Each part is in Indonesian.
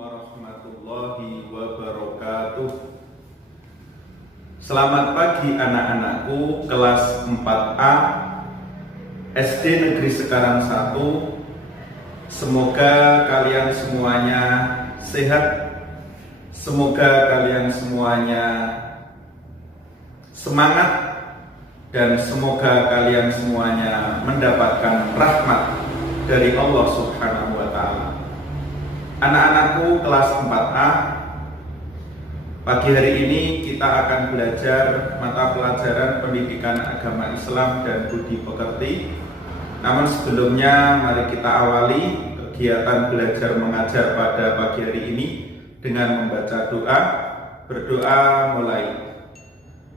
warahmatullahi wabarakatuh. Selamat pagi anak-anakku kelas 4A SD Negeri Sekarang 1. Semoga kalian semuanya sehat. Semoga kalian semuanya semangat, dan semoga kalian semuanya mendapatkan rahmat dari Allah Subhanahu wa Ta'ala. Anak-anakku kelas 4A, pagi hari ini kita akan belajar mata pelajaran pendidikan agama Islam dan budi pekerti. Namun sebelumnya mari kita awali kegiatan belajar mengajar pada pagi hari ini dengan membaca doa. Berdoa mulai.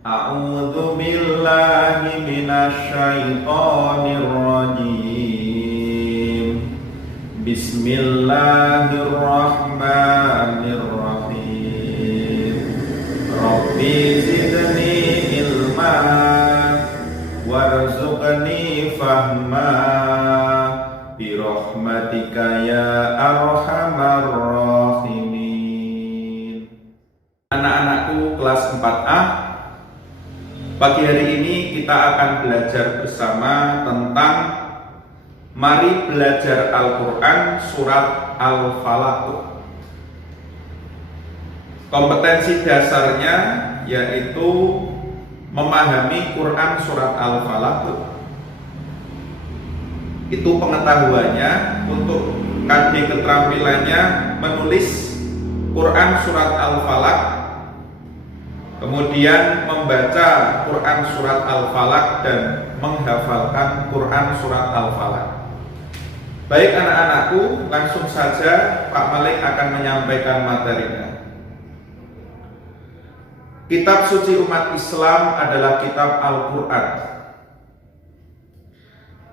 A'udzu billahi minasyaitonir rajim. Bismillahirrahmanirrahim. Rabbi zidni ilma warzuqni fahma birahmatika ya arhamar rahimin. Anak-anakku kelas 4A, pagi hari ini kita akan belajar bersama tentang mari belajar Al-Quran surat Al-Falaq. Kompetensi dasarnya yaitu memahami Quran surat Al-Falaq. Itu pengetahuannya. Untuk KD keterampilannya menulis Quran surat Al-Falaq, kemudian membaca Quran surat Al-Falaq dan menghafalkan Quran surat Al-Falaq. Baik anak-anakku, langsung saja Pak Malik akan menyampaikan materinya. Kitab suci umat Islam adalah kitab Al-Quran.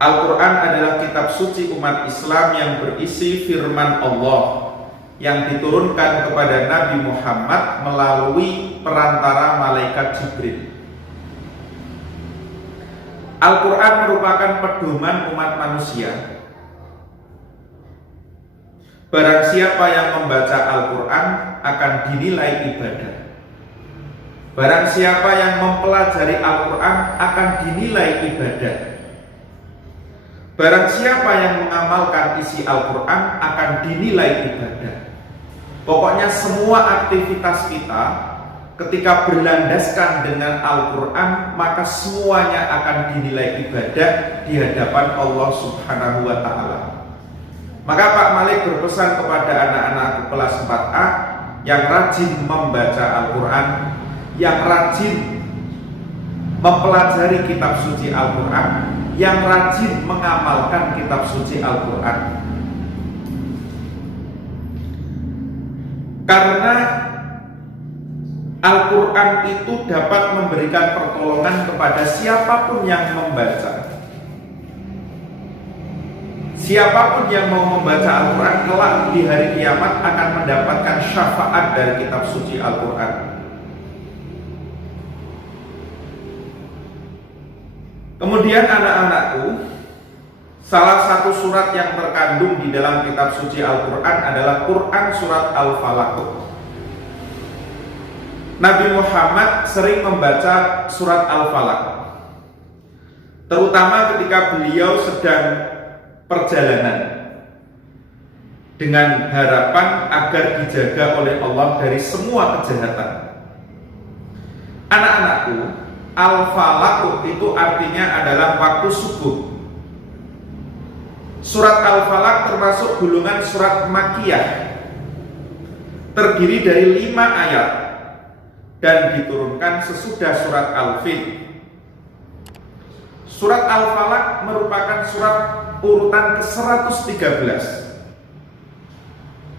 Al-Quran adalah kitab suci umat Islam yang berisi firman Allah yang diturunkan kepada Nabi Muhammad melalui perantara malaikat Jibril. Al-Quran merupakan pedoman umat manusia. Barang siapa yang membaca Al-Quran akan dinilai ibadah. Barang siapa yang mempelajari Al-Quran akan dinilai ibadah. Barang siapa yang mengamalkan isi Al-Quran akan dinilai ibadah. Pokoknya semua aktivitas kita ketika berlandaskan dengan Al-Quran, maka semuanya akan dinilai ibadah di hadapan Allah Subhanahu wa Ta'ala. Maka Pak Malik berpesan kepada anak-anak kelas 4A yang rajin membaca Al-Quran, yang rajin mempelajari kitab suci Al-Quran, yang rajin mengamalkan kitab suci Al-Quran. Karena Al-Quran itu dapat memberikan pertolongan kepada siapapun yang membaca. Siapapun yang mau membaca Al-Quran kelak di hari kiamat akan mendapatkan syafaat dari kitab suci Al-Quran. Kemudian anak-anakku, salah satu surat yang terkandung di dalam kitab suci Al-Quran adalah Quran surat Al-Falaq. Nabi Muhammad sering membaca surat Al-Falaq, terutama ketika beliau sedang perjalanan, dengan harapan agar dijaga oleh Allah dari semua kejahatan. Anak-anakku, Al-Falaq itu artinya adalah waktu subuh. Surat Al-Falaq termasuk golongan surat Makkiyah, terdiri dari 5 ayat dan diturunkan sesudah surat Al-Fil. Surat Al-Falaq merupakan surat urutan ke-113.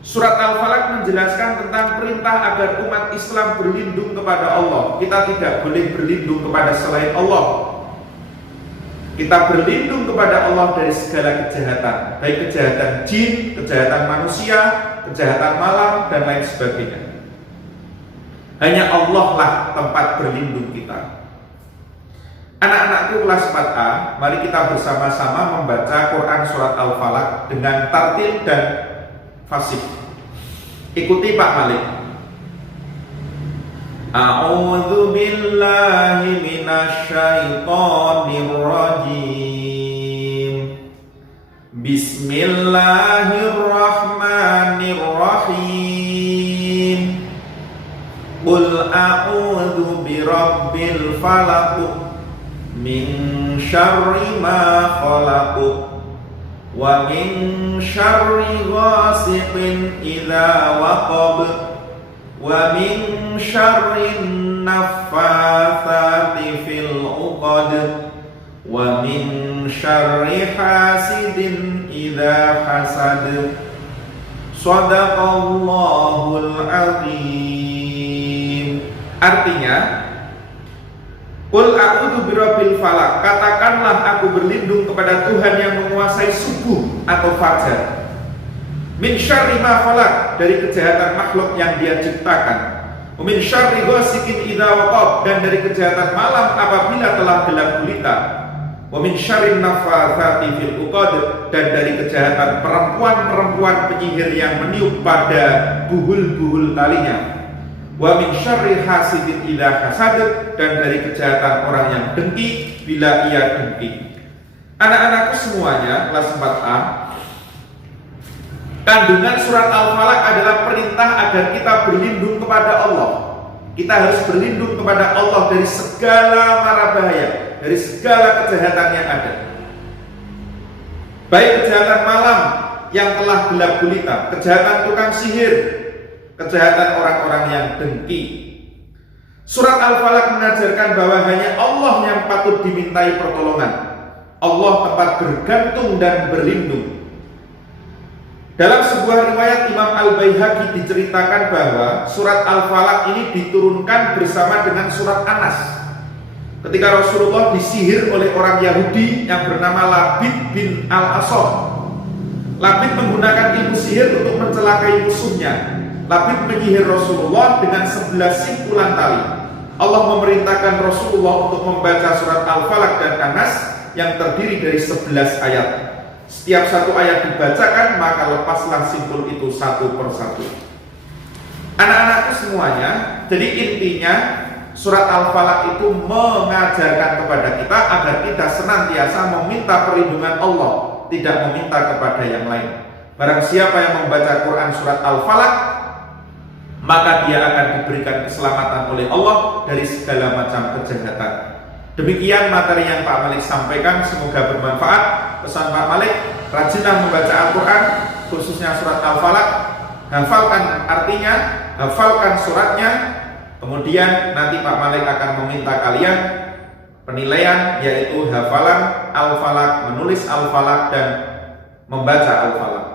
Surat Al-Falaq menjelaskan tentang perintah agar umat Islam berlindung kepada Allah. Kita tidak boleh berlindung kepada selain Allah. Kita berlindung kepada Allah dari segala kejahatan, baik kejahatan jin, kejahatan manusia, kejahatan malam, dan lain sebagainya. Hanya Allah lah tempat berlindung kita. Anak-anakku kelas 4A, mari kita bersama-sama membaca Quran surat Al-Falaq dengan tartil dan fasih. Ikuti Pak Malik. A'udzu billahi minasyaitonir rajim. Bismillahirrahmanirrahim. Qul a'udzu birabbil falaq min syarri ma khalaq wa min syarri ghasiqin idza waqab wa min syarrin naffatsati fil 'uqad wa min syarri hasidin idza hasad. Shadaqallahul azim. Artinya, Qul a'udzu birabbil falaq, katakanlah aku berlindung kepada Tuhan yang menguasai subuh atau fajar. Min syarri ma khalaq, dari kejahatan makhluk yang Dia ciptakan. Min syarri ghasiqin idza waqab, dan dari kejahatan malam apabila telah gelap gulita. Wa min syarrin naffatsati fil 'uqad, dan dari kejahatan perempuan-perempuan penyihir yang meniup pada buhul-buhul talinya. Wa min syarri hasidin idza hasad, dan dari kejahatan orang yang dengki bila ia dengki. Anak-anakku semuanya, kelas 4A, kandungan surat Al-Falaq adalah perintah agar kita berlindung kepada Allah. Kita harus berlindung kepada Allah dari segala mara bahaya, dari segala kejahatan yang ada. Baik kejahatan malam yang telah gelap gulita, kejahatan tukang sihir, kejahatan orang-orang yang dengki. Surat Al-Falaq mengajarkan bahwa hanya Allah yang patut dimintai pertolongan. Allah tempat bergantung dan berlindung. Dalam sebuah riwayat Imam Al-Baihaqi diceritakan bahwa surat Al-Falaq ini diturunkan bersama dengan surat Anas ketika Rasulullah disihir oleh orang Yahudi yang bernama Labid bin Al-Asam. Labid menggunakan ilmu sihir untuk mencelakai musuhnya. Labid menyihir Rasulullah dengan 11 simpulan tali. Allah memerintahkan Rasulullah untuk membaca surat Al-Falaq dan Anas yang terdiri dari 11 ayat. Setiap satu ayat dibacakan, maka lepaslah simpul itu satu persatu. Anak-anakku semuanya, jadi intinya surat Al-Falaq itu mengajarkan kepada kita agar kita senantiasa meminta perlindungan Allah, tidak meminta kepada yang lain. Barang siapa yang membaca Quran surat Al-Falaq, maka dia akan diberikan keselamatan oleh Allah dari segala macam kejahatan. Demikian materi yang Pak Malik sampaikan, semoga bermanfaat. Pesan Pak Malik, rajinlah membaca Al-Quran, khususnya surat Al-Falaq. Hafalkan artinya, hafalkan suratnya. Kemudian nanti Pak Malik akan meminta kalian penilaian, yaitu hafalan Al-Falaq, menulis Al-Falaq, dan membaca Al-Falaq.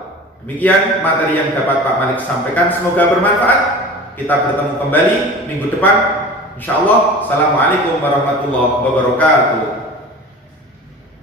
Demikian materi yang dapat Pak Malik sampaikan, semoga bermanfaat. Kita bertemu kembali minggu depan, InsyaAllah. Assalamualaikum warahmatullahi wabarakatuh.